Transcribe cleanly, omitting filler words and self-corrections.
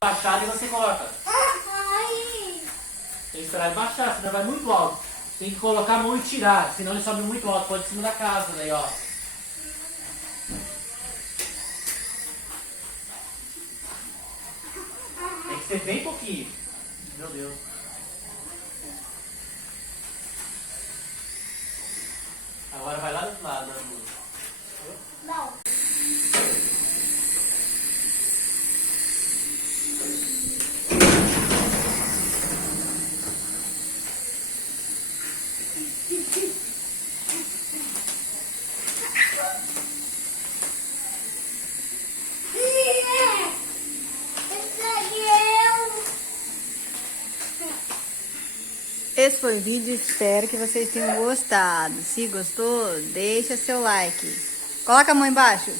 Baixar e você coloca. Tem que esperar ele baixar, senão vai muito alto. Tem que colocar a mão e tirar, senão ele sobe muito alto, pode ir em cima da casa, daí ó. Tem que ser bem pouquinho. Meu Deus. Agora vai lá do outro lado, né, amor? Não. Esse foi o vídeo, espero que vocês tenham gostado. Se gostou, deixa seu like. Coloca a mão embaixo.